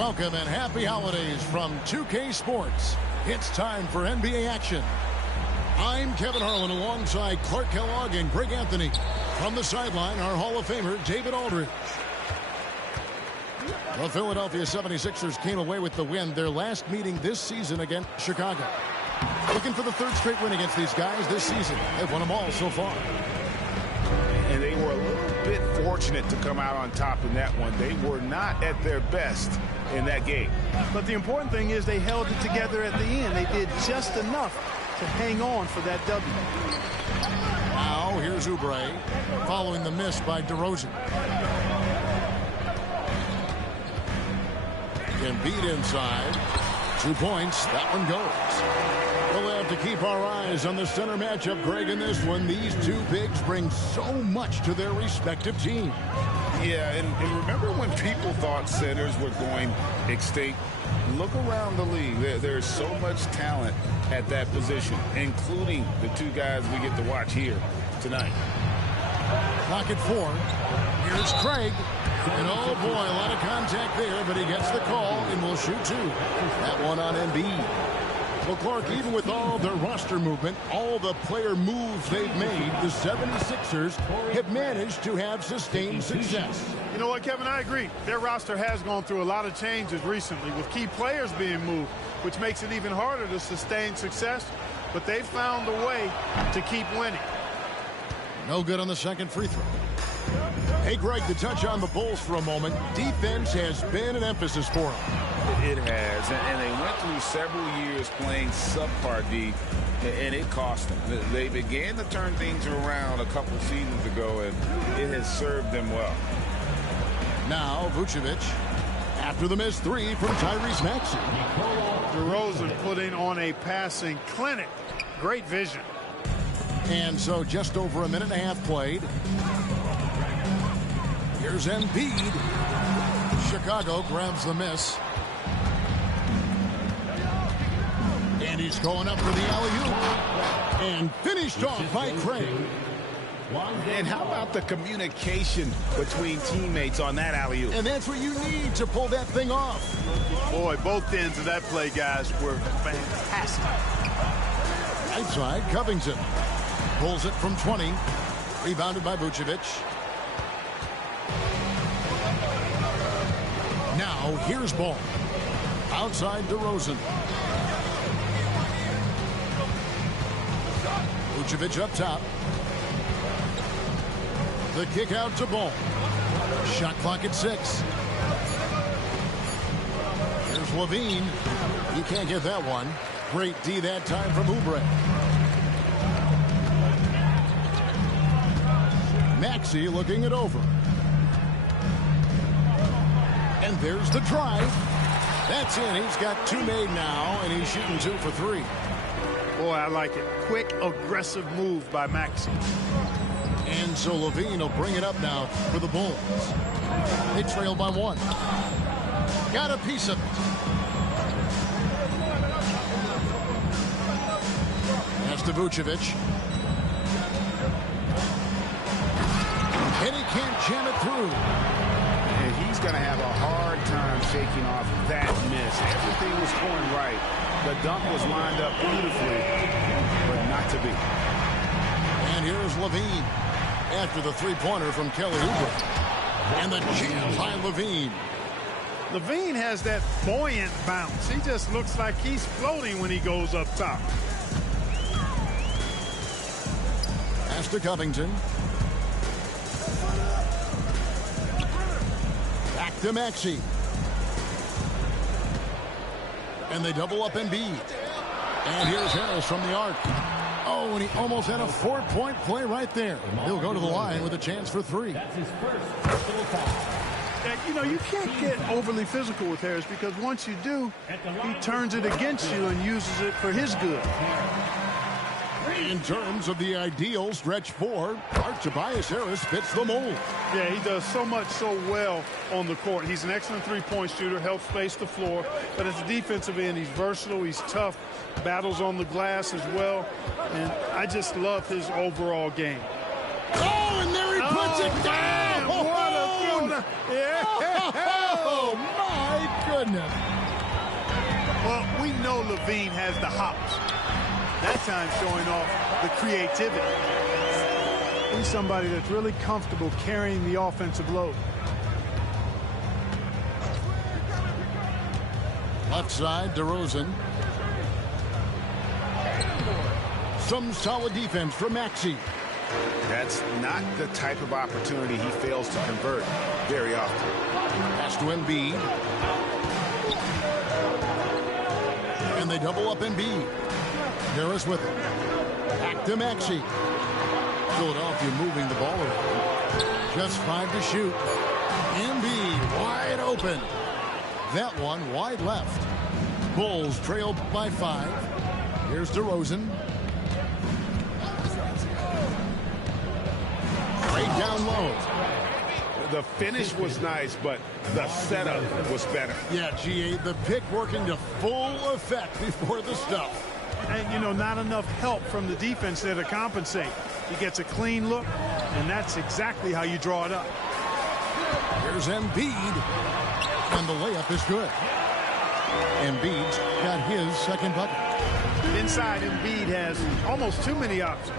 Welcome and happy holidays from 2K Sports. It's time for NBA action. I'm Kevin Harlan alongside Clark Kellogg and Greg Anthony. From the sideline, our Hall of Famer, David Aldridge. The Philadelphia 76ers came away with the win, their last meeting this season against Chicago. Looking for the third straight win against these guys this season. They've won them all so far. And they were a little bit fortunate to come out on top in that one. They were not at their best in that game. But the important thing is they held it together at the end. They did just enough to hang on for that W. Now, here's Oubre following the miss by DeRozan. Embiid inside. 2 points. That one goes. We'll have to keep our eyes on the center matchup, Greg, in this one. These two bigs bring so much to their respective teams. Yeah, and remember when people thought centers were going extinct? Look around the league. There's so much talent at that position, including the two guys we get to watch here tonight. Clock at 4. Here's Craig. And oh boy, a lot of contact there, but he gets the call and will shoot two. That one on Embiid. Well, Clark, even with all their roster movement, all the player moves they've made, the 76ers have managed to have sustained success. You know what, Kevin, I agree. Their roster has gone through a lot of changes recently with key players being moved, which makes it even harder to sustain success. But they've found a way to keep winning. No good on the second free throw. Hey, Greg, to touch on the Bulls for a moment, defense has been an emphasis for them. It has, and they went through several years playing subpar D, and it cost them. They began to turn things around a couple seasons ago, and it has served them well. Now, Vucevic, after the missed three from Tyrese Maxey. DeRozan putting on a passing clinic. Great vision. And so just over a minute and a half played. Here's Embiid. Chicago grabs the miss. And he's going up for the alley-oop. And finished off by Craig. And how about the communication between teammates on that alley-oop? And that's what you need to pull that thing off. Boy, both ends of that play, guys, were fantastic. Right side, Covington. Pulls it from 20. Rebounded by Vucevic. Now, here's Ball. Outside DeRozan. Vucevic up top. The kick out to Ball. Shot clock at 6. Here's Levine. He can't get that one. Great D that time from Oubre. Maxey looking it over. And there's the drive. That's in. He's got two made now, and he's shooting 2 for 3. Boy, I like it. Quick, aggressive move by Maxey. And so Levine will bring it up now for the Bulls. They trail by 1. Got a piece of it. That's to Vucevic. And he can't jam it through. And he's going to have a hard time shaking off that miss. Everything was going right. The dunk was lined up beautifully, but not to be. And here's Levine after the three-pointer from Kelly Oubre. And the jam by Levine. Levine has that buoyant bounce. He just looks like he's floating when he goes up top. Pass to Covington. Back to Maxey. And they double up Embiid. And here's Harris from the arc. Oh, and he almost had a 4-point play right there. He'll go to the line with a chance for 3. Yeah, you know, you can't get overly physical with Harris because once you do, he turns it against you and uses it for his good. In terms of the ideal stretch 4, Tobias Harris fits the mold. Yeah, he does so much so well on the court. He's an excellent three-point shooter, helps space the floor. But as a defensive end, he's versatile, he's tough, battles on the glass as well. And I just love his overall game. Oh, and there he puts it down! What a throw! Yeah. Oh, my goodness. Well, we know Levine has the hops. That time showing off the creativity. He's somebody that's really comfortable carrying the offensive load. Left side, DeRozan. Some solid defense from Maxey. That's not the type of opportunity he fails to convert very often. Pass to Embiid. And they double up Embiid. Harris with it. Back to Maxey. Philadelphia moving the ball around. Just 5 to shoot. Embiid wide open. That one wide left. Bulls trailed by 5. Here's DeRozan. Right down low. The finish was nice, but the setup was better. Yeah, GA, the pick working to full effect before the stuff. And, you know, not enough help from the defense there to compensate. He gets a clean look, and that's exactly how you draw it up. Here's Embiid, and the layup is good. Embiid's got his second bucket. Inside, Embiid has almost too many options.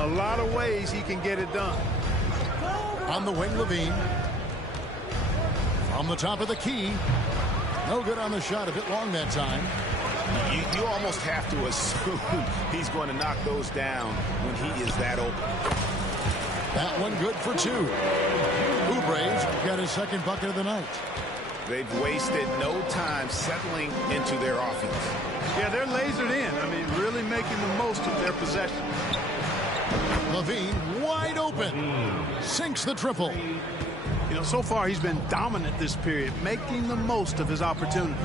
A lot of ways he can get it done. On the wing, Levine. From the top of the key. No good on the shot, a bit long that time. You almost have to assume he's going to knock those down when he is that open. That one good for 2. Oubre's got his second bucket of the night. They've wasted no time settling into their offense. Yeah, they're lasered in. I mean, really making the most of their possession. Levine wide open. Sinks the triple. You know, so far he's been dominant this period, making the most of his opportunities.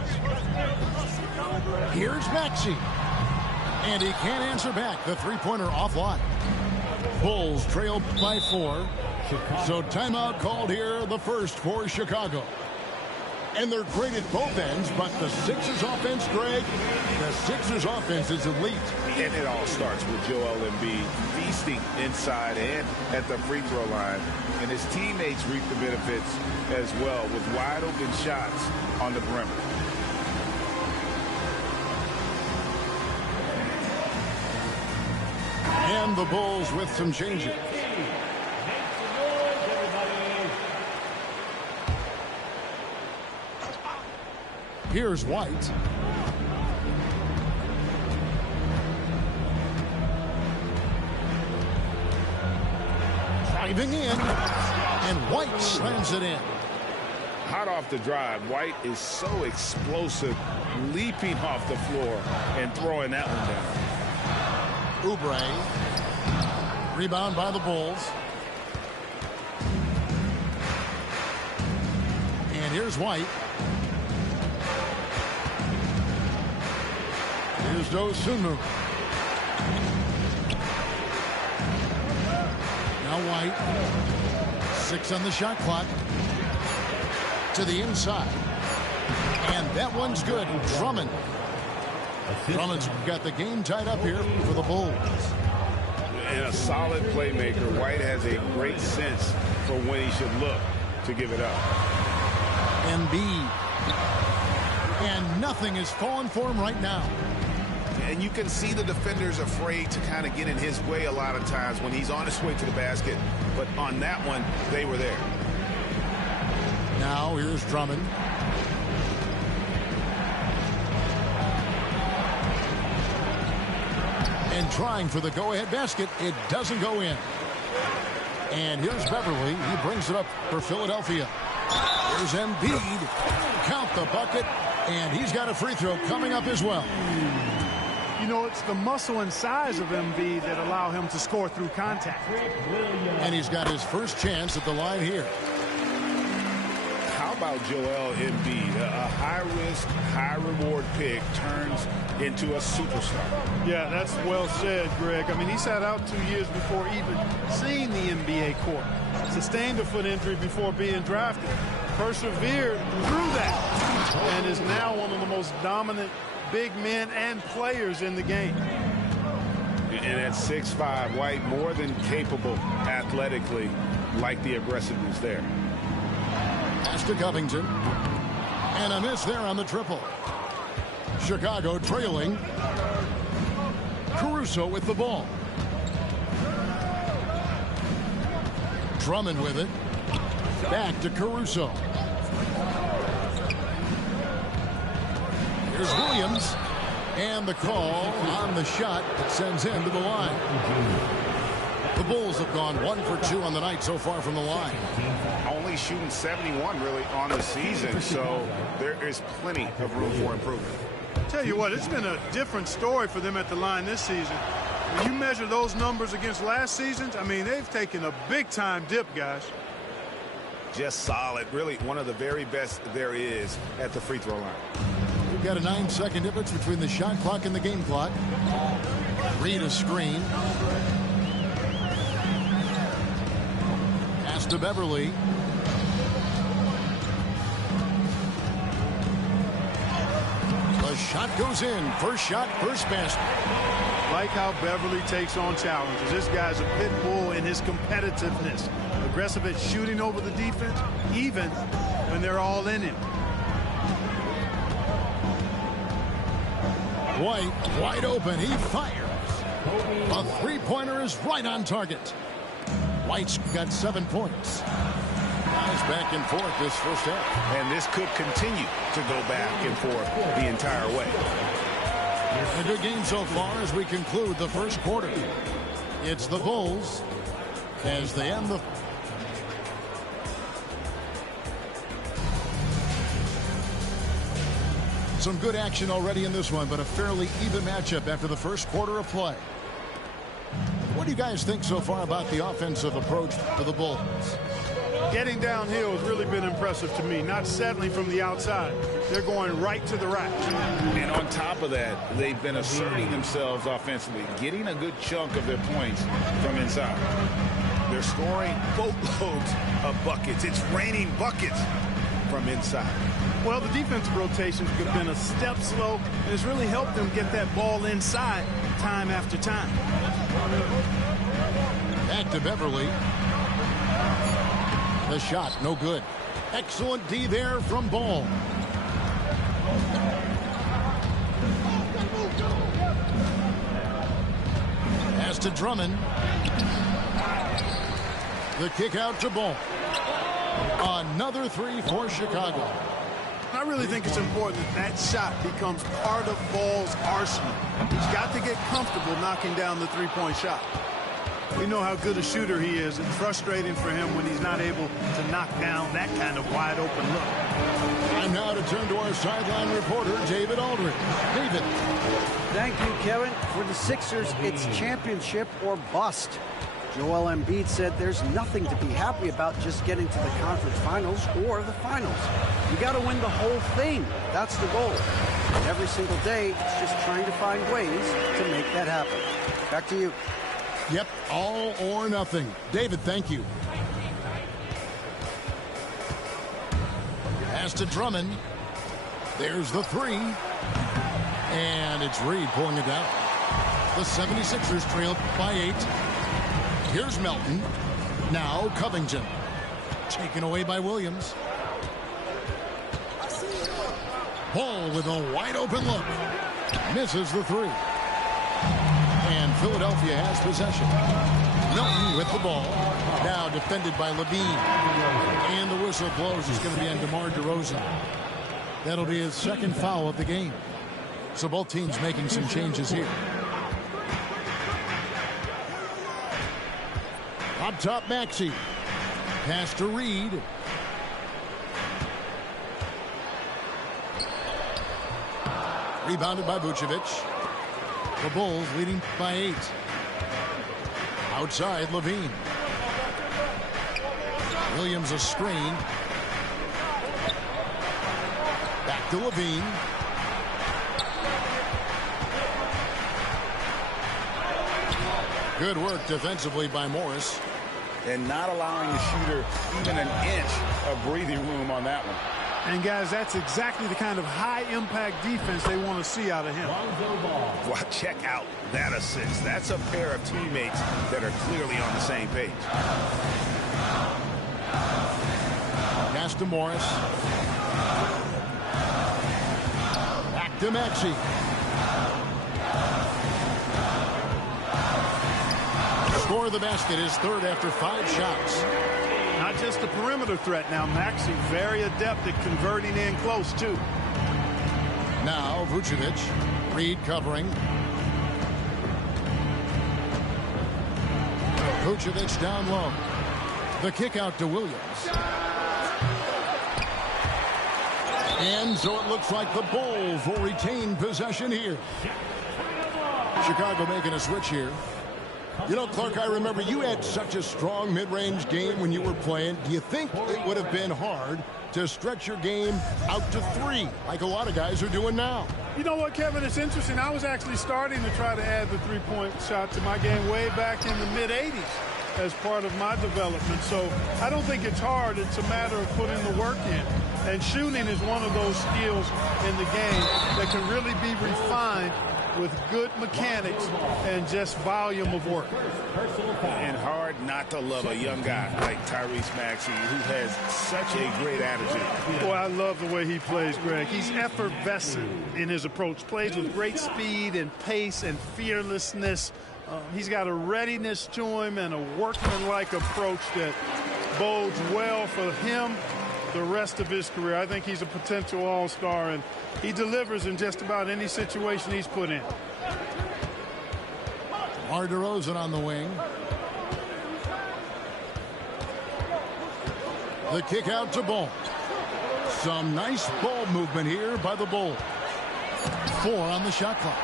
Here's Maxey. And he can't answer back. The three-pointer offline. Bulls trail by 4. So timeout called here, the first for Chicago. And they're great at both ends, but the Sixers offense, Greg, the Sixers offense is elite. And it all starts with Joel Embiid feasting inside and at the free throw line. And his teammates reap the benefits as well with wide open shots on the perimeter. And the Bulls with some changes. Here's White. Driving in, and White slams it in. Hot off the drive, White is so explosive, leaping off the floor and throwing that one down. Oubre. Rebound by the Bulls. And here's White. Here's Dosunmu. Now White. 6 on the shot clock. To the inside. And that one's good. Drummond. Drummond's got the game tied up here for the Bulls. And a solid playmaker. White has a great sense for when he should look to give it up. Embiid. And nothing is falling for him right now. And you can see the defenders afraid to kind of get in his way a lot of times when he's on his way to the basket. But on that one, they were there. Now here's Drummond. And trying for the go-ahead basket. It doesn't go in. And here's Beverly. He brings it up for Philadelphia. Here's Embiid. Count the bucket. And he's got a free throw coming up as well. You know, it's the muscle and size of Embiid that allow him to score through contact. And he's got his first chance at the line here. How about Joel Embiid? A high-risk, high-reward pick turns into a superstar. Yeah, that's well said, Greg. I mean, he sat out 2 years before even seeing the NBA court. Sustained a foot injury before being drafted. Persevered through that. And is now one of the most dominant big men and players in the game. And at 6'5", White more than capable athletically, like the aggressiveness there. Pass to Covington. And a miss there on the triple. Chicago trailing. Caruso with the ball. Drummond with it. Back to Caruso. Here's Williams. And the call on the shot that sends him to the line. The Bulls have gone 1 for 2 on the night so far from the line. Only shooting 71 really on the season, so there is plenty of room for improvement. Tell you what, it's been a different story for them at the line this season. When you measure those numbers against last season's, I mean, they've taken a big-time dip, guys. Just solid. Really one of the very best there is at the free throw line. We've got a 9-second difference between the shot clock and the game clock. Reed a screen. Pass to Beverly. The shot goes in. First shot, first basket. Like how Beverly takes on challenges. This guy's a pit bull in his competitiveness. Aggressive at shooting over the defense, even when they're all in him. White wide open. He fires. A three-pointer is right on target. White's got 7 points. Guys back and forth this first half. And this could continue to go back and forth the entire way. A good game so far as we conclude the first quarter. It's the Bulls as they end the... Some good action already in this one, but a fairly even matchup after the first quarter of play. What do you guys think so far about the offensive approach for the Bulls? Getting downhill has really been impressive to me. Not settling from the outside. They're going right to the rack. And on top of that, they've been asserting themselves offensively, getting a good chunk of their points from inside. They're scoring boatloads of buckets. It's raining buckets from inside. Well, the defensive rotations have been a step slow, and it's really helped them get that ball inside time after time. Back to Beverly. The shot, no good. Excellent D there from Ball. Pass to Drummond. The kick out to Ball. Another three for Chicago. I really think it's important that shot becomes part of Ball's arsenal. He's got to get comfortable knocking down the three-point shot. We know how good a shooter he is. It's frustrating for him when he's not able to knock down that kind of wide-open look. Time now to turn to our sideline reporter, David Aldridge. David. Thank you, Kevin. For the Sixers, it's championship or bust. Joel Embiid said there's nothing to be happy about just getting to the conference finals or the finals. You got to win the whole thing. That's the goal. And every single day, it's just trying to find ways to make that happen. Back to you. Yep, all or nothing. David, thank you. Pass to Drummond. There's the three. And it's Reed pulling it down. The 76ers trailed by 8. Here's Melton. Now Covington. Taken away by Williams. Ball with a wide open look. Misses the three. And Philadelphia has possession. Melton with the ball. Now defended by Levine. And the whistle blows. It's going to be on DeMar DeRozan. That'll be his second foul of the game. So both teams making some changes here. Up top, Maxey. Pass to Reed. Rebounded by Vucevic. The Bulls leading by 8. Outside, Levine. Williams a screen. Back to Levine. Good work defensively by Morris. And not allowing the shooter even an inch of breathing room on that one. And, guys, that's exactly the kind of high-impact defense they want to see out of him. Well, check out that assist. That's a pair of teammates that are clearly on the same page. Pass to Morris. to Maxey. Score the basket, his third after 5 shots. Not just a perimeter threat now. Maxey very adept at converting in close, too. Now Vucevic. Reed covering. Vucevic down low. The kick out to Williams. And so it looks like the Bulls will retain possession here. Chicago making a switch here. You know, Clark, I remember you had such a strong mid-range game when you were playing. Do you think it would have been hard to stretch your game out to 3 like a lot of guys are doing now? You know what, Kevin? It's interesting. I was actually starting to try to add the three-point shot to my game way back in the mid-'80s as part of my development. So I don't think it's hard. It's a matter of putting the work in. And shooting is one of those skills in the game that can really be refined with good mechanics and just volume of work. And hard not to love a young guy like Tyrese Maxey, who has such a great attitude. Boy, I love the way he plays, Greg. He's effervescent in his approach. Plays with great speed and pace and fearlessness. He's got a readiness to him and a workmanlike approach that bodes well for him the rest of his career. I think he's a potential all-star, and he delivers in just about any situation he's put in. DeMar DeRozan on the wing. The kick out to Ball. Some nice ball movement here by the Bulls. 4 on the shot clock.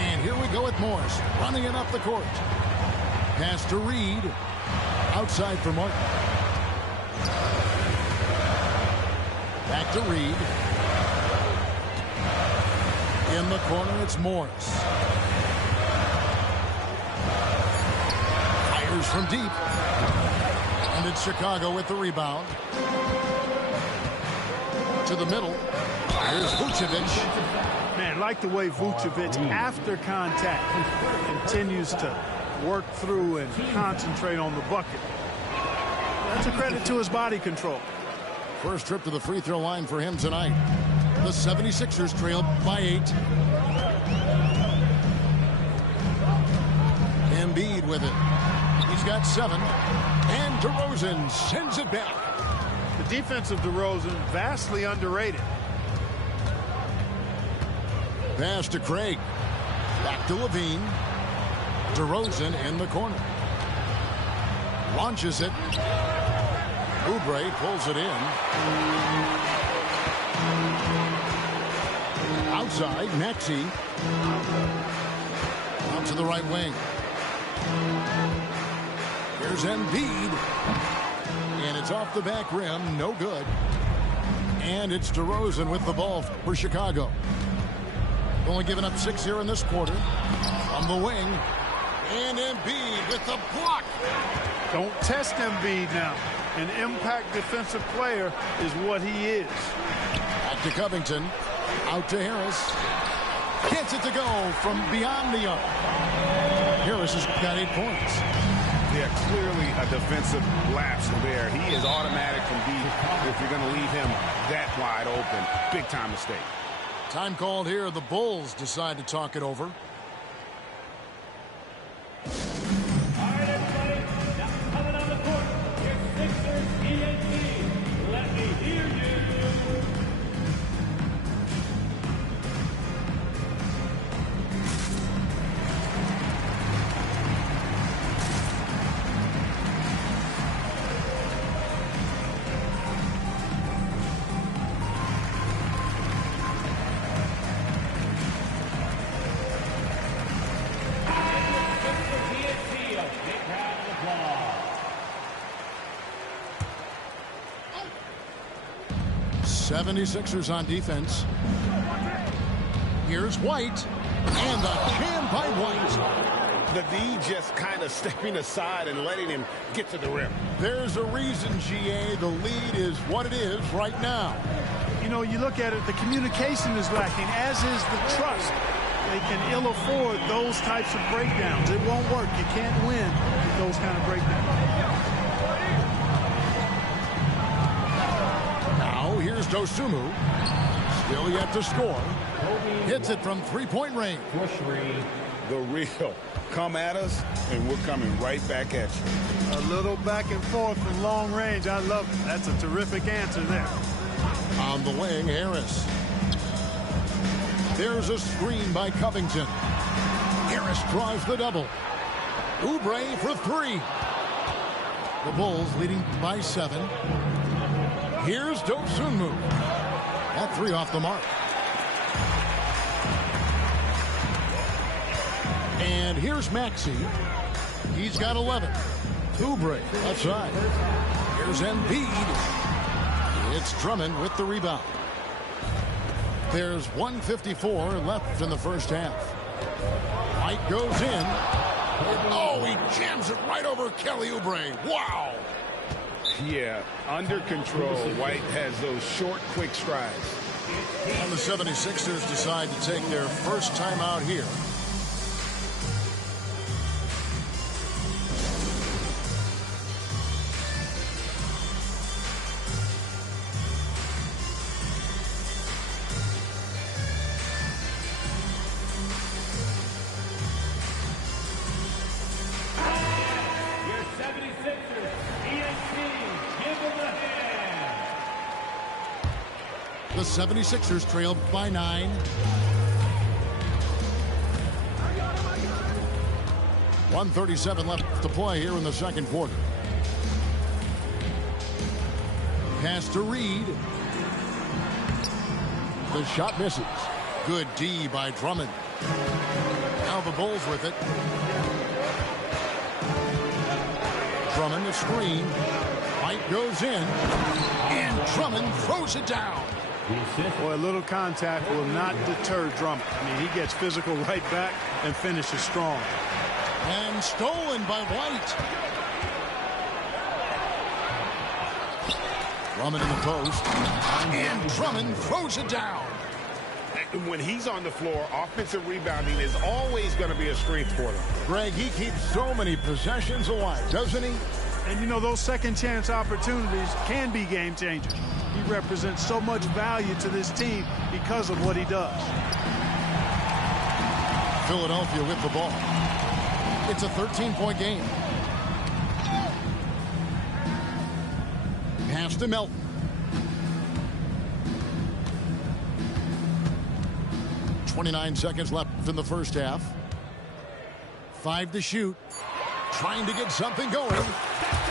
And here we go with Morris running it up the court. Pass to Reed. Outside for Martin. Back to Reed. In the corner, it's Morris. Fires from deep. And it's Chicago with the rebound. To the middle. Here's Vucevic. Man, like the way Vucevic, after contact, continues to work through and concentrate on the bucket. That's a credit to his body control. First trip to the free throw line for him tonight. The 76ers trail by 8. Embiid with it. He's got 7. And DeRozan sends it back. The defense of DeRozan, vastly underrated. Pass to Craig. Back to Levine. DeRozan in the corner. Launches it. Oubre pulls it in. Outside, Maxey. Out to the right wing. Here's Embiid. And it's off the back rim. No good. And it's DeRozan with the ball for Chicago. Only giving up 6 here in this quarter. On the wing. And Embiid with the block. Don't test Embiid now. An impact defensive player is what he is. Back to Covington. Out to Harris. Gets it to go from beyond the arc. Harris has got 8 points. Yeah, clearly a defensive lapse there. He is automatic from deep if you're going to leave him that wide open. Big time mistake. Time called here. The Bulls decide to talk it over. '76ers on defense. Here's White. And the jam by White. The D just kind of stepping aside and letting him get to the rim. There's a reason, GA, the lead is what it is right now. You know, you look at it, the communication is lacking, as is the trust. They can ill afford those types of breakdowns. It won't work. You can't win with those kind of breakdowns. Now, here's Dosunmu. Still yet to score. Hits it from three-point range. The real. Come at us, and we're coming right back at you. A little back and forth from long range. I love it. That's a terrific answer there. On the wing, Harris. There's a screen by Covington. Harris drives the double. Oubre for three. The Bulls leading by 7. Here's Dosunmu. That three off the mark. And here's Maxey. He's got 11. Oubre outside. Here's Embiid. It's Drummond with the rebound. There's 1:54 left in the first half. White goes in. Oh, he jams it right over Kelly Oubre. Wow. Yeah, under control. White has those short, quick strides. And the 76ers decide to take their first time out here. The 76ers trail by 9. .137 left to play here in the second quarter. Pass to Reed. The shot misses. Good D by Drummond. Now the Bulls with it. Drummond, the screen. White goes in. And Drummond throws it down. Boy, a little contact will not deter Drummond. I mean, he gets physical right back and finishes strong. And stolen by White. Drummond in the post. And Drummond throws it down. When he's on the floor, offensive rebounding is always going to be a strength for them. Greg, he keeps so many possessions alive, doesn't he? And, you know, those second chance opportunities can be game changers. He represents so much value to this team because of what he does. Philadelphia with the ball. It's a 13-point game. Pass to Melton. .29 seconds left in the first half. 5 to shoot. Trying to get something going.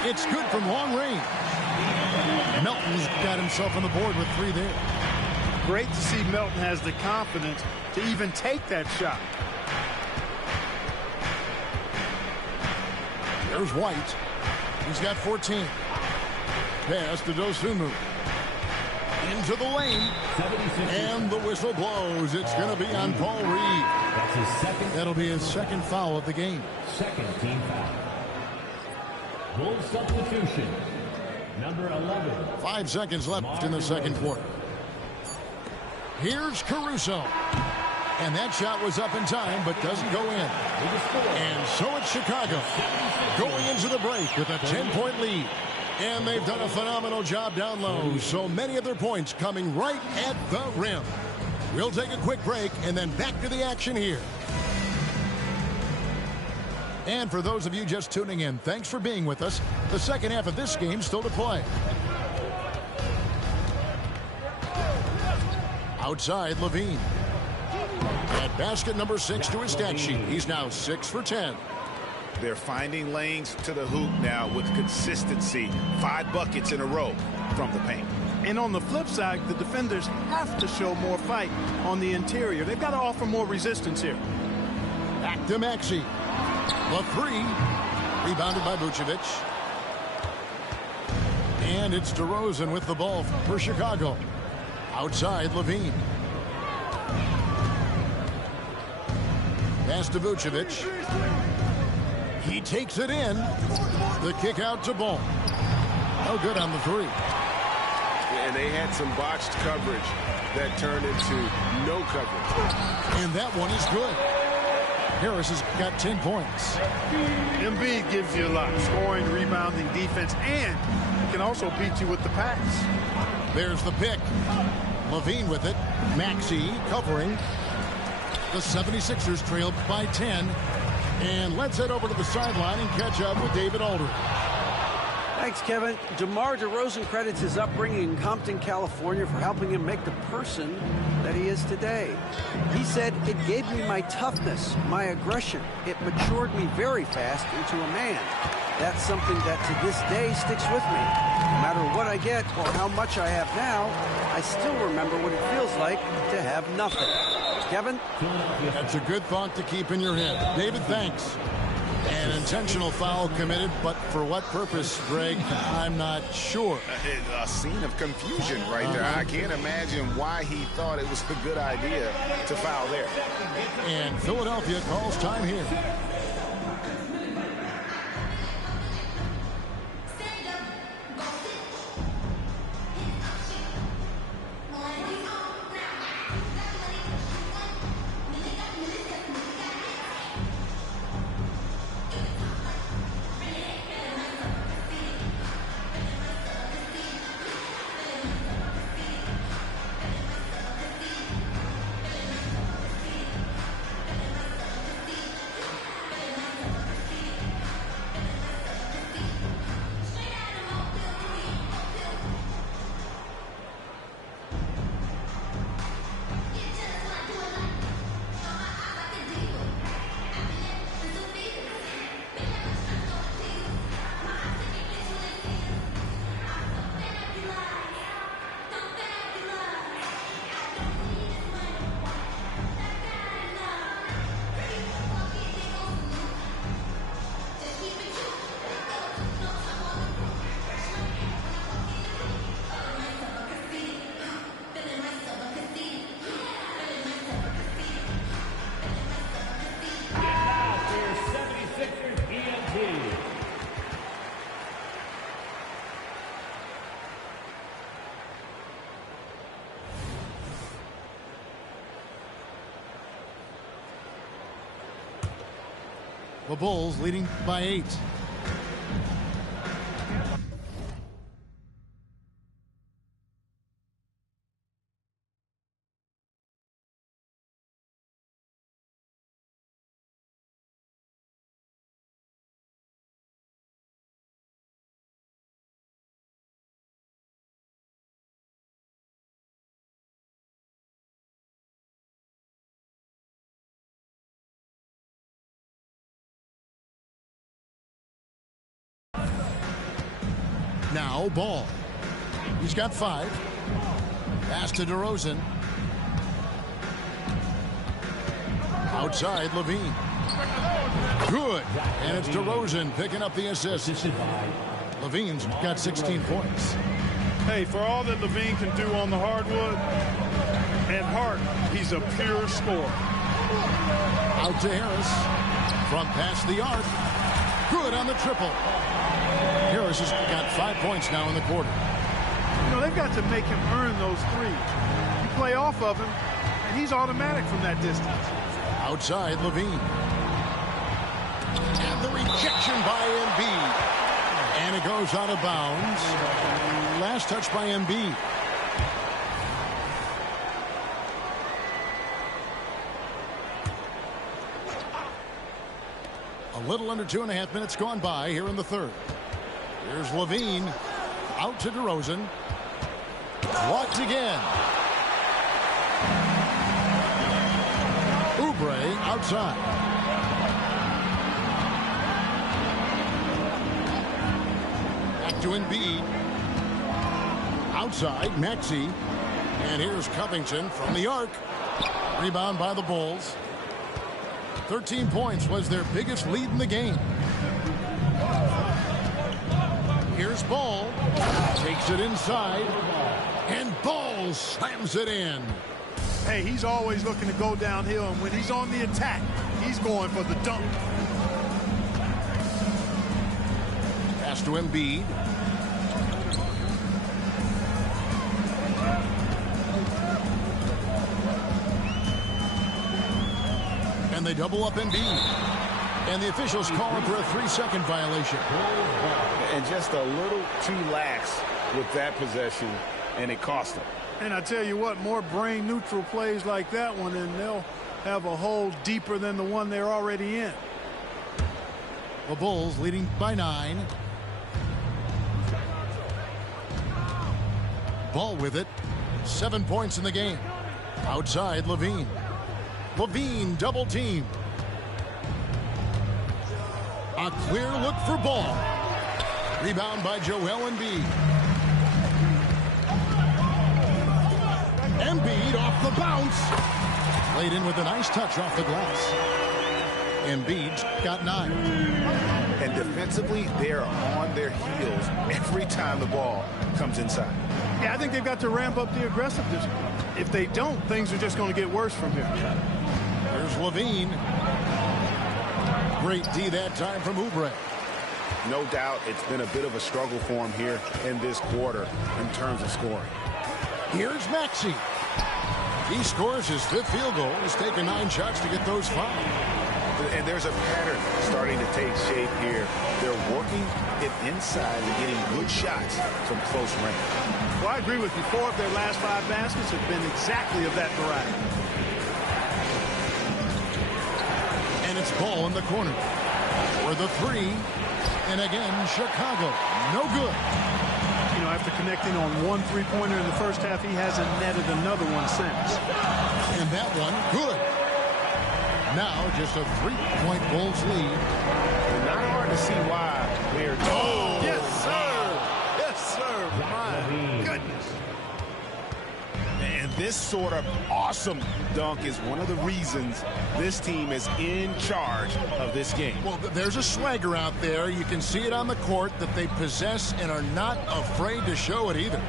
It's good from long range. Melton's got himself on the board with 3 there. Great to see Melton has the confidence to even take that shot. There's White. He's got 14. Pass to Dosunmu. Into the lane. And the whistle blows. It's going to be on Paul Reed. That's his second. That'll be his second foul of the game. Second team foul. Bulls substitution. Number 11. 5 seconds left in the second quarter. Here's Caruso. And that shot was up in time, but doesn't go in. And so it's Chicago going into the break with a 10-point lead. And they've done a phenomenal job down low. So many of their points coming right at the rim. We'll take a quick break and then back to the action here. And for those of you just tuning in, thanks for being with us. The second half of this game still to play. Outside, Levine. At basket number 6 to his stat sheet. He's now 6 for 10. They're finding lanes to the hoop now with consistency. 5 buckets in a row from the paint. And on the flip side, the defenders have to show more fight on the interior. They've got to offer more resistance here. Back to Maxey. The 3. Rebounded by Vucevic. And it's DeRozan with the ball for Chicago. Outside, Levine. Pass to Vucevic. He takes it in. The kick out to Ball. No good on the 3. And they had some botched coverage that turned into no coverage. And that one is good. Harris has got 10 points. Embiid gives you a lot. Scoring, rebounding, defense, and he can also beat you with the pass. There's the pick. Levine with it. Maxey covering. The 76ers trailed by 10. And let's head over to the sideline and catch up with David Aldridge. Thanks, Kevin. DeMar DeRozan credits his upbringing in Compton, California for helping him make the person that he is today. He said, "It gave me my toughness, my aggression. It matured me very fast into a man. That's something that to this day sticks with me. No matter what I get or how much I have now, I still remember what it feels like to have nothing." Kevin? That's a good thought to keep in your head. David, thanks. An intentional foul committed, but for what purpose, Greg? I'm not sure. A scene of confusion right there. I can't imagine why he thought it was a good idea to foul there. And Philadelphia calls time here. The Bulls leading by 8. Now Ball. He's got 5. Pass to DeRozan. Outside Levine. Good. And it's DeRozan picking up the assist. Levine's got 16 points. Hey, for all that Levine can do on the hardwood, at heart, he's a pure scorer. Out to Harris. From past the arc. Good on the triple. Harris has got 5 points now in the quarter. You know, they've got to make him earn those threes. You play off of him, and he's automatic from that distance. Outside Levine. And the rejection by Embiid. And it goes out of bounds. Last touch by Embiid. A little under 2.5 minutes gone by here in the third. Here's Levine. Out to DeRozan. Blocked again. Oubre outside. Back to Embiid. Outside, Maxey. And here's Covington from the arc. Rebound by the Bulls. 13 points was their biggest lead in the game. Here's Ball. Takes it inside. And Ball slams it in. Hey, he's always looking to go downhill, and when he's on the attack, he's going for the dunk. Pass to Embiid. And they double up Embiid. And the officials call him for a 3-second violation. And just a little too lax with that possession, and it cost him. And I tell you what, more brain neutral plays like that one, and they'll have a hole deeper than the one they're already in. The Bulls leading by 9. Ball with it. 7 points in the game. Outside, Levine. Levine double team. A clear look for Ball. Rebound by Joel Embiid. Embiid off the bounce. Laid in with a nice touch off the glass. Embiid's got 9. And defensively, they're on their heels every time the ball comes inside. Yeah, I think they've got to ramp up the aggressiveness. If they don't, things are just going to get worse from here. There's Levine. Great D that time from Oubre. No doubt it's been a bit of a struggle for him here in this quarter in terms of scoring. Here's Maxey. He scores his 5th field goal. He's taken 9 shots to get those 5. And there's a pattern starting to take shape here. They're working it inside and getting good shots from close range. Well, I agree with you. 4 of their last 5 baskets have been exactly of that variety. And it's Ball in the corner. For the 3. And again, Chicago. No good. You know, after connecting on 1 3-pointer in the first half, he hasn't netted another one since. And that one, good. Now just a 3-point Bulls lead. Not hard to see why they're... Oh! Yes, sir! Yes, sir! My goodness. And this sort of awesome dunk is one of the reasons this team is in charge of this game. Well, there's a swagger out there. You can see it on the court that they possess and are not afraid to show it either.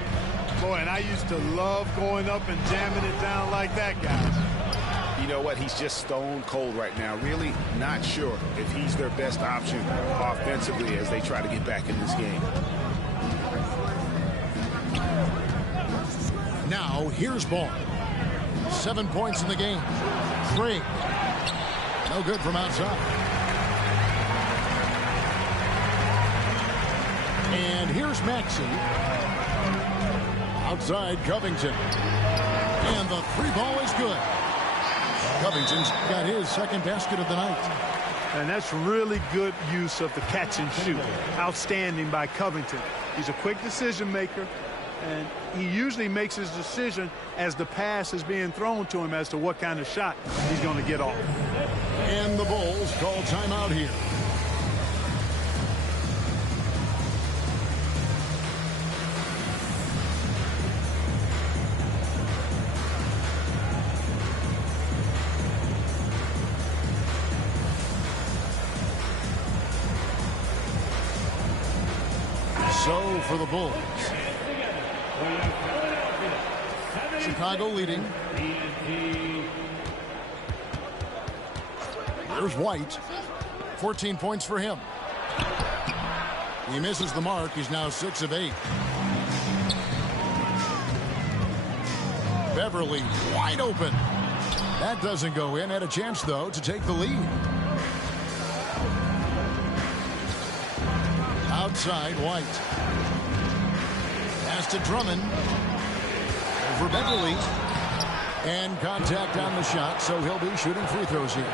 Boy, and I used to love going up and jamming it down like that, guys. You know what? He's just stone cold right now. Really not sure if he's their best option offensively as they try to get back in this game. Now, here's Ball. 7 points in the game. Craig. No good from outside. And here's Maxey. Outside, Covington. And the 3 ball is good. Covington's got his 2nd basket of the night. And that's really good use of the catch and shoot. Outstanding by Covington. He's a quick decision maker, and he usually makes his decision as the pass is being thrown to him as to what kind of shot he's going to get off. And the Bulls call timeout here. So for the Bulls. Chicago leading. There's White. 14 points for him. He misses the mark. He's now 6 of 8. Beverly wide open. That doesn't go in. Had a chance, though, to take the lead. Outside, White. Pass to Drummond. Over Beverly. And contact on the shot, so he'll be shooting free throws here.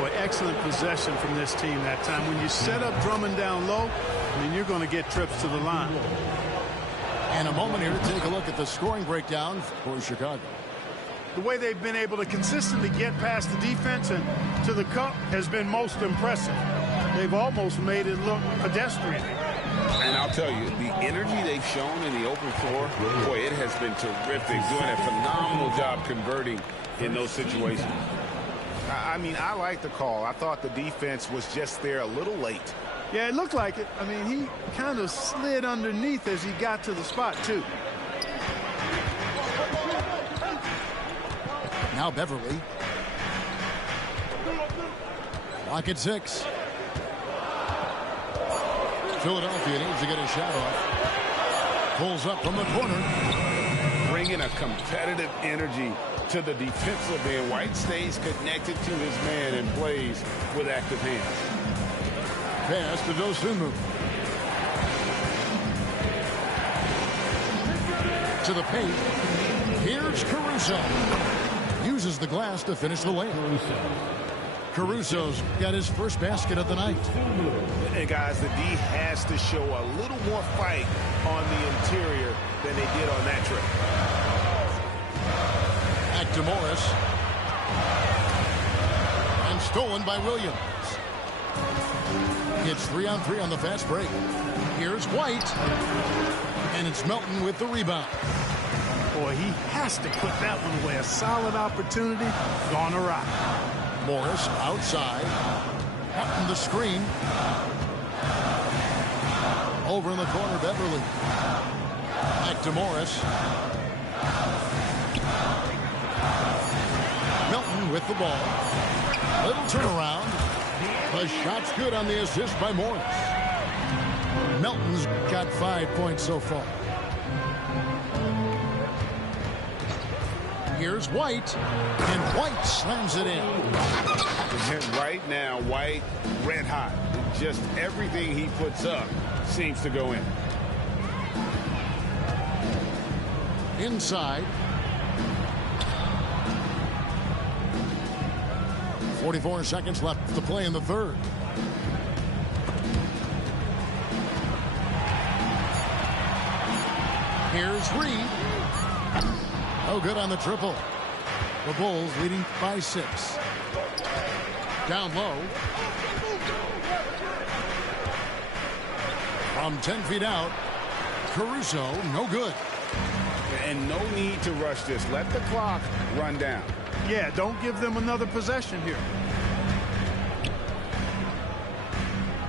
Boy, excellent possession from this team that time. When you set up Drummond down low, I mean, you're going to get trips to the line. And a moment here to take a look at the scoring breakdown for Chicago. The way they've been able to consistently get past the defense and to the cup has been most impressive. They've almost made it look pedestrian. And I'll tell you, the energy they've shown in the open floor, boy, it has been terrific. Doing a phenomenal job converting in those situations. I mean, I like the call. I thought the defense was just there a little late. Yeah, it looked like it. I mean, he kind of slid underneath as he got to the spot, too. Now Beverly. Lock at 6. Philadelphia needs to get a shot off. Pulls up from the corner. Bringing a competitive energy to the defensive end. White stays connected to his man and plays with active hands. Pass to Dosunmu. To the paint. Here's Caruso. Uses the glass to finish the layup. Caruso's got his first basket of the night. And guys, the D has to show a little more fight on the interior than they did on that trip. Back to Morris. And stolen by Williams. It's 3-on-3 on the fast break. Here's White. And it's Melton with the rebound. Boy, he has to put that one away. A solid opportunity gone awry. Morris outside. Melton the screen. Over in the corner, Beverly. Back to Morris. Melton with the ball. Little turnaround. The shot's good on the assist by Morris. Melton's got 5 points so far. Here's White, and White slams it in. Right now, White red hot. Just everything he puts up seems to go in. Inside. 44 seconds left to play in the third. Here's Reed. No good on the triple. The Bulls leading by 6. Down low. From 10 feet out. Caruso, no good. And no need to rush this. Let the clock run down. Yeah, don't give them another possession here.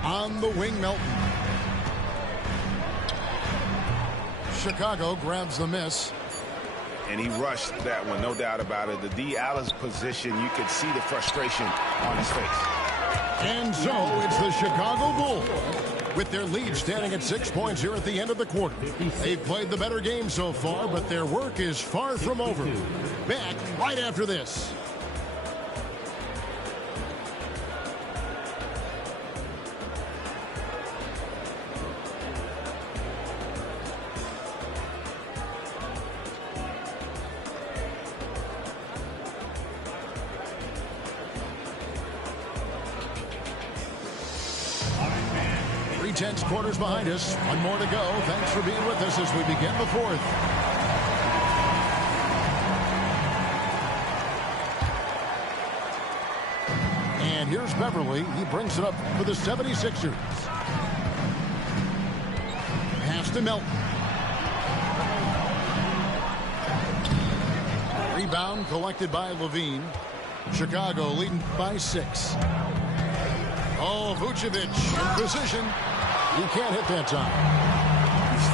On the wing, Melton. Chicago grabs the miss. And he rushed that one, no doubt about it. The D out of position, you could see the frustration on his face. And so it's the Chicago Bulls with their lead standing at 6 points here at the end of the quarter. They've played the better game so far, but their work is far from over. Back right after this. Tense quarters behind us. One more to go. Thanks for being with us as we begin the fourth. And here's Beverly. He brings it up for the 76ers. Pass to Melton. Rebound collected by Levine. Chicago leading by 6. Oh, Vucevic in position. He can't hit that time.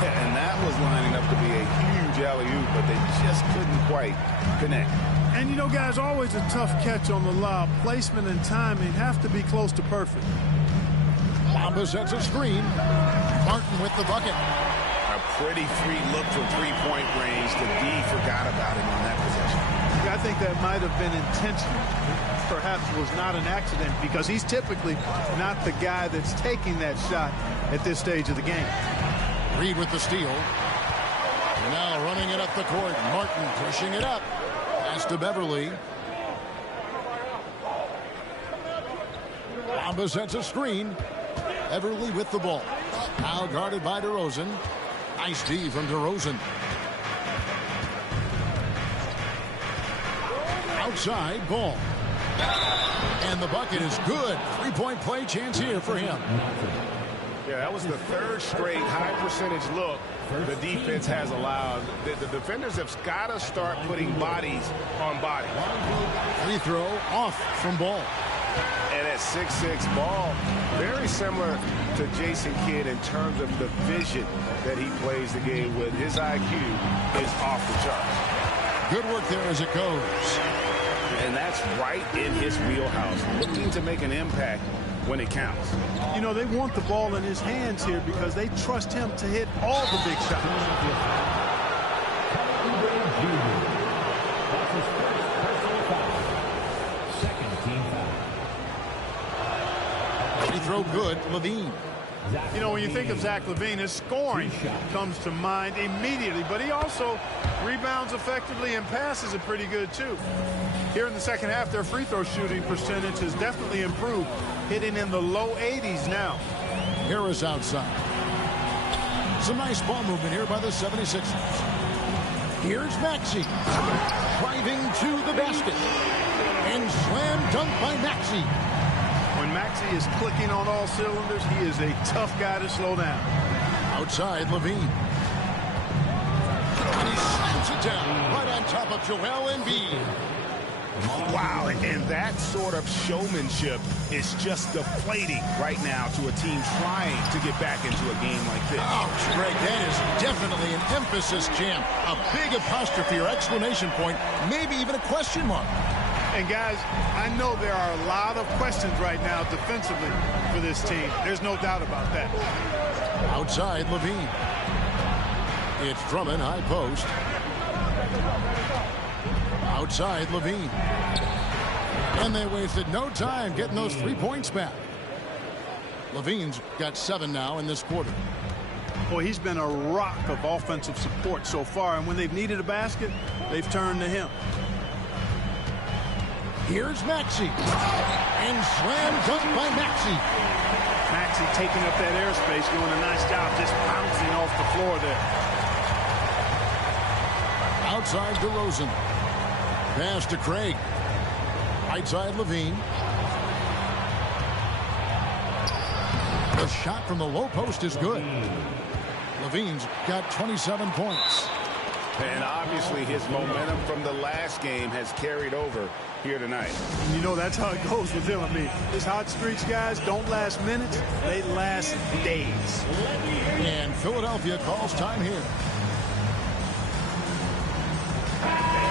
Yeah, and that was lining up to be a huge alley-oop, but they just couldn't quite connect. And, you know, guys, always a tough catch on the lob. Placement and timing have to be close to perfect. Bamba sets a screen. Martin with the bucket. A pretty free look from three-point range. The D forgot about him on that possession. I think that might have been intentional. Perhaps was not an accident because he's typically not the guy that's taking that shot at this stage of the game. Reed with the steal. And now running it up the court. Martin pushing it up. Pass to Beverly. Bamba sets a screen. Beverly with the ball. Now guarded by DeRozan. Nice D from DeRozan. Outside ball. And the bucket is good. Three-point play chance here for him. Yeah, that was the third straight high percentage look the defense has allowed. The defenders have got to start putting bodies on bodies. Free throw off from Ball. And at 6'6", Ball, very similar to Jason Kidd in terms of the vision that he plays the game with. His IQ is off the charts. Good work there as it goes. And that's right in his wheelhouse, looking to make an impact when it counts. You know, they want the ball in his hands here because they trust him to hit all the big shots. Second team foul. Free throw good. Levine. You know, when you think of Zach LaVine, his scoring comes to mind immediately, but he also rebounds effectively and passes it pretty good, too. Here in the second half, their free throw shooting percentage has definitely improved, hitting in the low 80s now. Harris outside. Some nice ball movement here by the 76ers. Here's Maxey. Driving to the basket. And slam dunk by Maxey. When Maxey is clicking on all cylinders, he is a tough guy to slow down. Outside, LaVine. And he slams it down right on top of Joel Embiid. Wow, and that sort of showmanship is just deflating right now to a team trying to get back into a game like this. Oh, Greg, that is definitely an emphasis jam. A big apostrophe or exclamation point, maybe even a question mark. And guys, I know there are a lot of questions right now defensively for this team. There's no doubt about that. Outside, LaVine. It's Drummond, high post. Outside, LaVine. And they wasted no time getting those 3 points back. LaVine's got 7 now in this quarter. Boy, he's been a rock of offensive support so far, and when they've needed a basket, they've turned to him. Here's Maxey. And slam dunk by Maxey. Maxey taking up that airspace, doing a nice job just bouncing off the floor there. Outside DeRozan. Pass to Craig. Right side LaVine. The shot from the low post is good. LaVine's got 27 points. And obviously his momentum from the last game has carried over here tonight. And you know, that's how it goes with him. I mean, his hot streaks, guys, don't last minutes. They last days. And Philadelphia calls time here.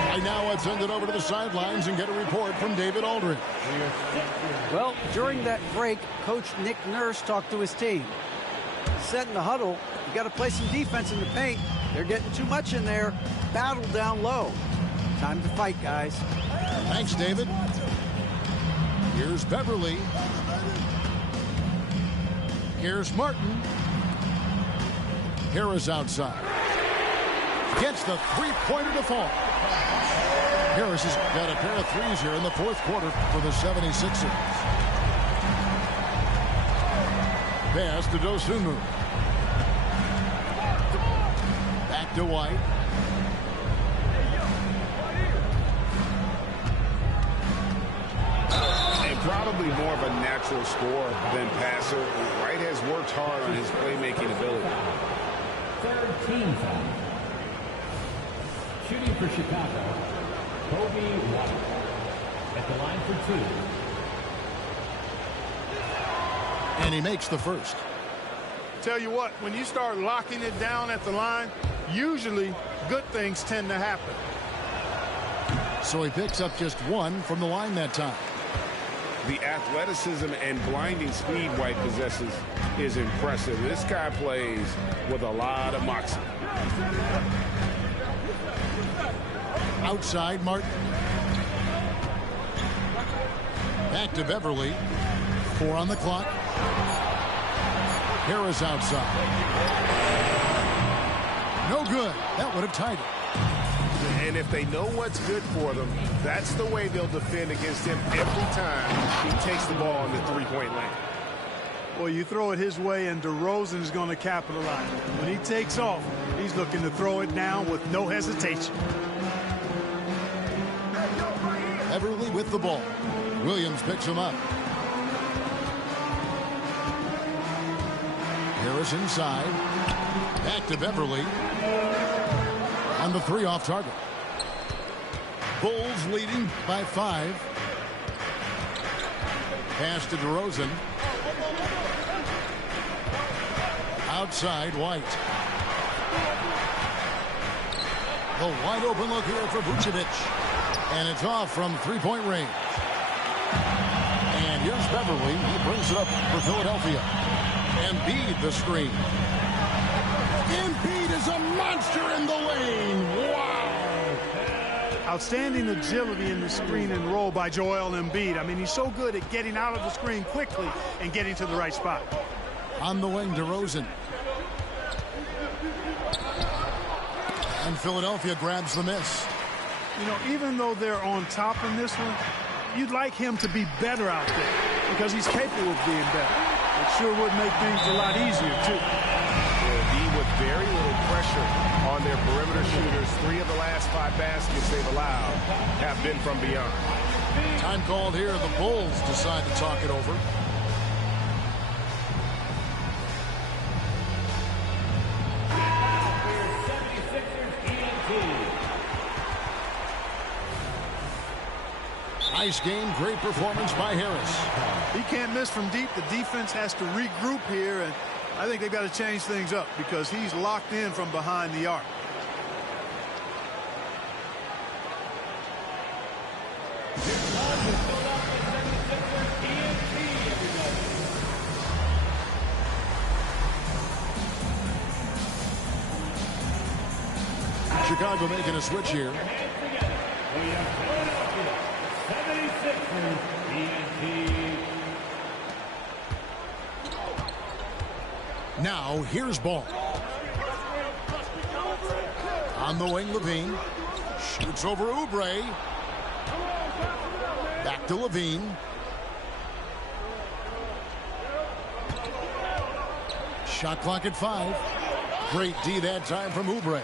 Right now, let's send it over to the sidelines and get a report from David Aldridge. Well, during that break, Coach Nick Nurse talked to his team. He said in the huddle, you got to play some defense in the paint. They're getting too much in there. Battle down low. Time to fight, guys. Thanks, David. Here's Beverly. Here's Martin. Harris outside. Gets the three-pointer to fall. Harris has got a pair of threes here in the fourth quarter for the 76ers. Pass to Dosunmu. Back to White. And probably more of a natural scorer than passer. White has worked hard on his playmaking ability. Third team foul. Shooting for Chicago, Kobe White. At the line for two. And he makes the first. Tell you what, when you start locking it down at the line, usually good things tend to happen. So he picks up just one from the line that time. The athleticism and blinding speed White possesses is impressive. This guy plays with a lot of moxie. Outside, Martin. Back to Beverly. 4 on the clock. Harris outside. No good. That would have tied it. And if they know what's good for them, that's the way they'll defend against him every time he takes the ball in the three-point lane. Well, you throw it his way, and DeRozan is going to capitalize. When he takes off, he's looking to throw it down with no hesitation. Beverly with the ball. Williams picks him up. Harris inside. Back to Beverly. On the 3 off target. Bulls leading by 5. Pass to DeRozan. Outside, White. The wide open look here for Vucevic. And it's off from three-point range. And here's Beverly. He brings it up for Philadelphia. Embiid the screen. Embiid is a monster in the lane. Wow. Outstanding agility in the screen and roll by Joel Embiid. I mean, he's so good at getting out of the screen quickly and getting to the right spot. On the wing, DeRozan. And Philadelphia grabs the miss. You know, even though they're on top in this one, you'd like him to be better out there because he's capable of being better. It sure would make things a lot easier, too. D with very little pressure on their perimeter shooters. 3 of the last 5 baskets they've allowed have been from beyond. Time called here. The Bulls decide to talk it over. Nice game, great performance by Harris. He can't miss from deep. The defense has to regroup here, and I think they've got to change things up because he's locked in from behind the arc. Chicago making a switch here. Now, here's Ball. On the wing, Levine. Shoots over Oubre. Back to Levine. Shot clock at 5. Great D that time from Oubre.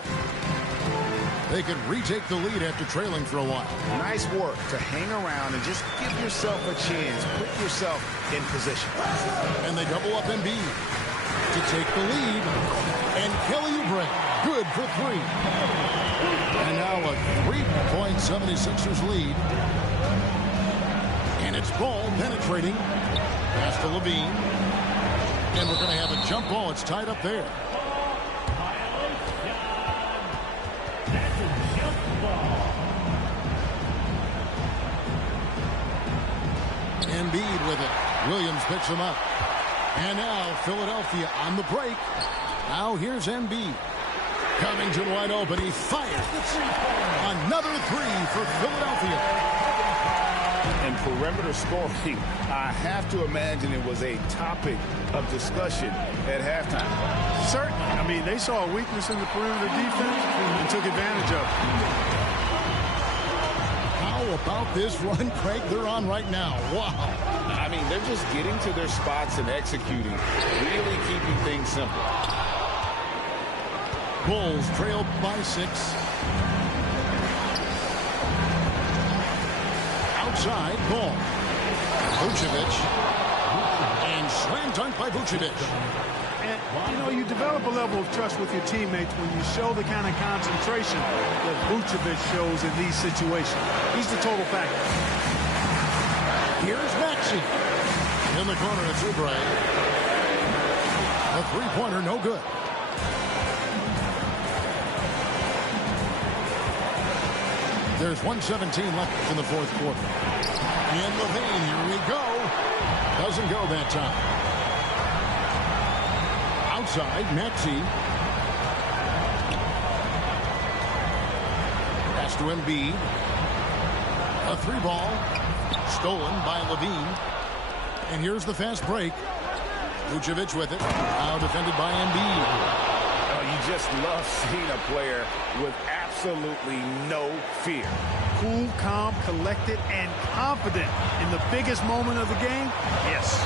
They could retake the lead after trailing for a while. Nice work to hang around and just give yourself a chance. Put yourself in position. And they double up Embiid to take the lead. And Kelly Oubre, good for 3. And now a 3-point 76ers lead. And it's Ball penetrating. Pass to Levine. And we're going to have a jump ball. It's tied up there. Embiid with it. Williams picks him up. And now Philadelphia on the break. Now here's Embiid. Covington wide open. He fires. Another 3 for Philadelphia. And perimeter scoring, I have to imagine it was a topic of discussion at halftime. Certainly. I mean, they saw a weakness in the perimeter defense and took advantage of it. How about this run, Craig, they're on right now? Wow. I mean, they're just getting to their spots and executing, really keeping things simple. Bulls trail by 6. Outside, Ball. Vucevic. And slam dunk by Vucevic. And, you know, you develop a level of trust with your teammates when you show the kind of concentration that Vucevic shows in these situations. He's the total factor. Here's Maxey. In the corner, it's Oubre. A 3-pointer, no good. There's 1:17 left in the 4th quarter. And Levine, here we go. Doesn't go that time. Outside, Maxey. Pass to Embiid. A 3-ball. Stolen by Levine. And here's the fast break. Vucevic with it. Now defended by Embiid. Oh, you just love seeing a player with absolutely no fear. Cool, calm, collected, and confident in the biggest moment of the game. Yes.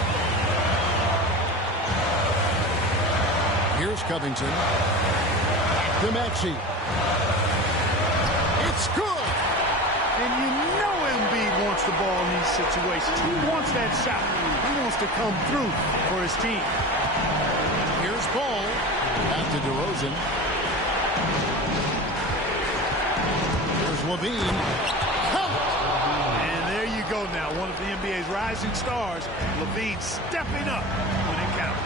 Here's Covington. Back to Maxey. It's good. And you know Embiid wants the ball in these situations. He wants that shot. He wants to come through for his team. Here's Ball. Back to DeRozan. Here's Levine. Count. And there you go now. One of the NBA's rising stars. Levine stepping up when it counts.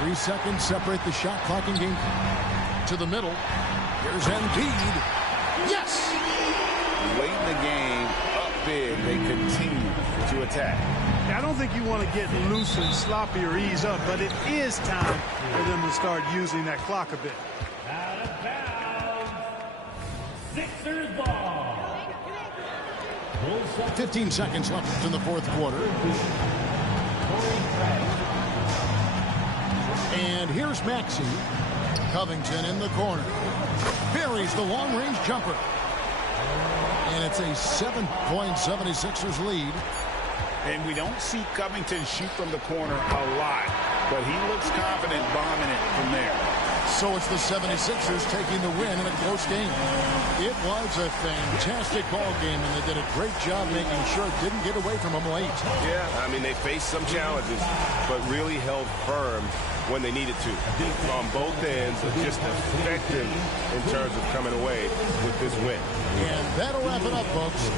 3 seconds separate the shot clock and game to the middle. Here's Embiid. Yes! Late in the game, up big, they continue to attack. I don't think you want to get loose and sloppy or ease up, but it is time for them to start using that clock a bit. Out of bounds. Sixers ball. 15 seconds left in the 4th quarter. And here's Maxey. Covington in the corner. Buries the long-range jumper. And it's a 7-point 76ers lead. And we don't see Covington shoot from the corner a lot, but he looks confident bombing it from there. So it's the 76ers taking the win in a close game. It was a fantastic ball game, and they did a great job making sure it didn't get away from them late. Yeah, I mean, they faced some challenges, but really held firm when they needed to. On both ends, just effective in terms of coming away with this win. And that'll wrap it up, folks.